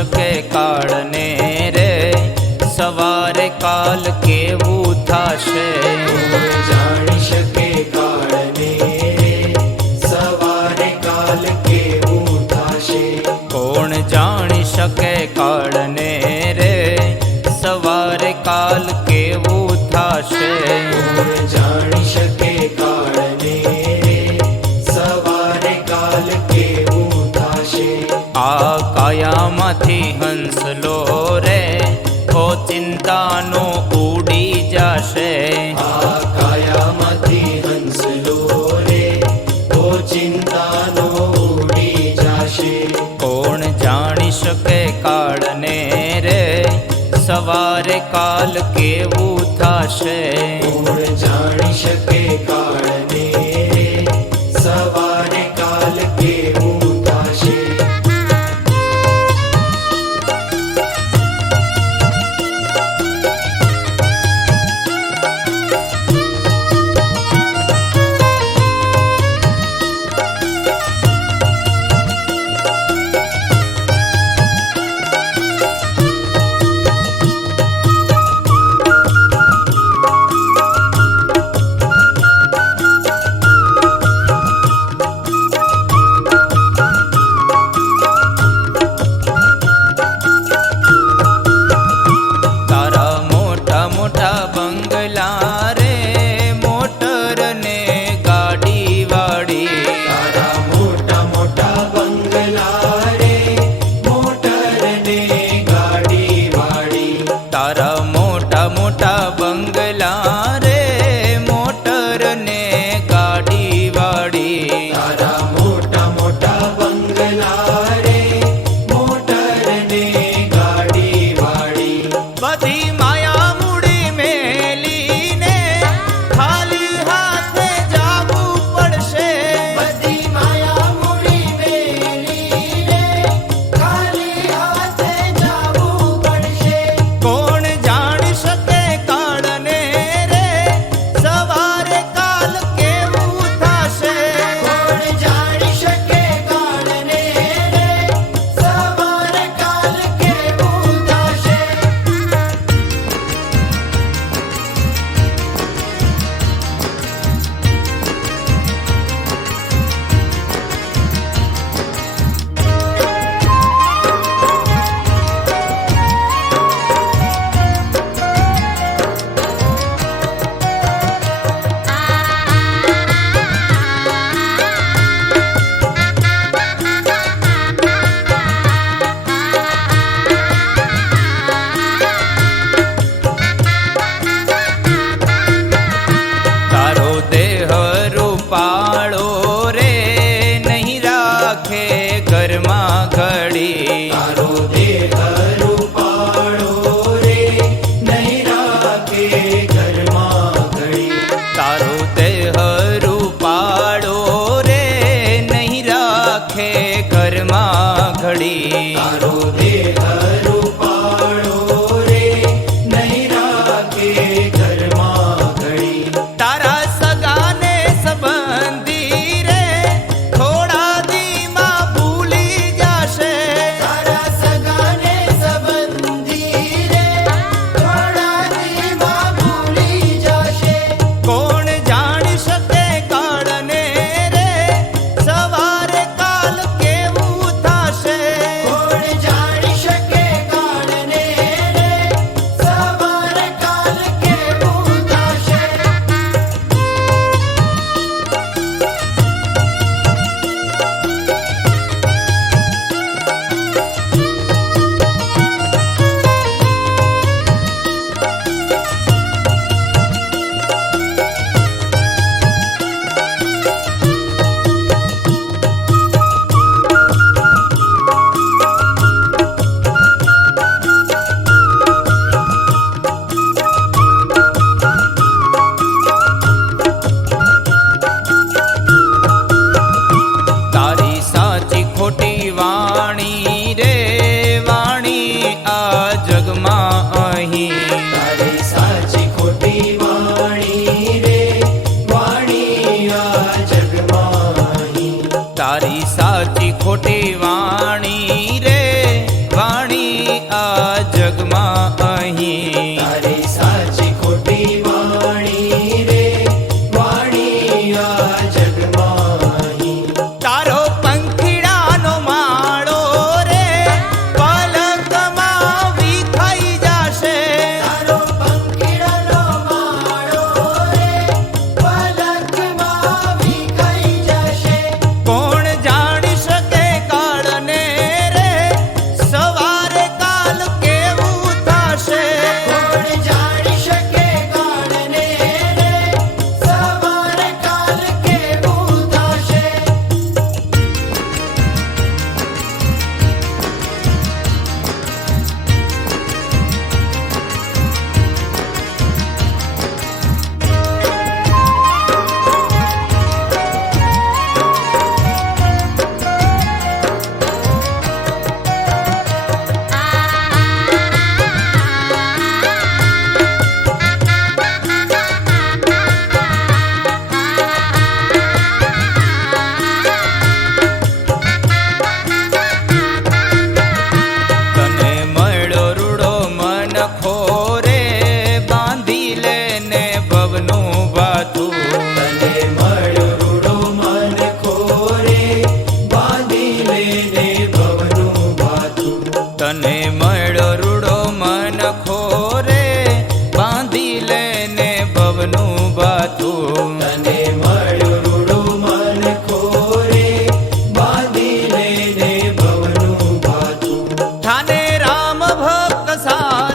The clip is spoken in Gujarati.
શકે કાળને રે, સવારે કાલ કેવું થાશે. કોણ જાણી શકે કાળને રે, સવારે કાલ કેવું થાશે. કોણ જાણી શકે કાળને રે, સવારે કાલ કેવું થાશે. કોણ જાણી શકે કાળને રે, સવારે કાલ કેવું થાશે. આ કાયામાંથી હંસલો રે, ઓ ચિંતાનો ઉડી જાશે. આ કાયામાંથી હંસલો રે, ઓ ચિંતાનો ઉડી જાશે. કોણ જાણી શકે કાળને રે, સવારે કાલ કેવું થાશે. કોણ જાણી શકે કાળને રે, સવારે કાલ કેવું થાશે. ખોરે બાંધી લેને ભવનું ભાથું. તને મળ્યો રૂડો મન ખોરે બાંધી લેને ભવનું ભાથું. તને મળ્યો રૂડો મન ખોરે બાંધી લેને ભવનું ભાથું. તને મળ્યો રૂડો મન ખોરે બાંધી લેને ભવનું ભાથું. ઠાને રામ ભક્ત સા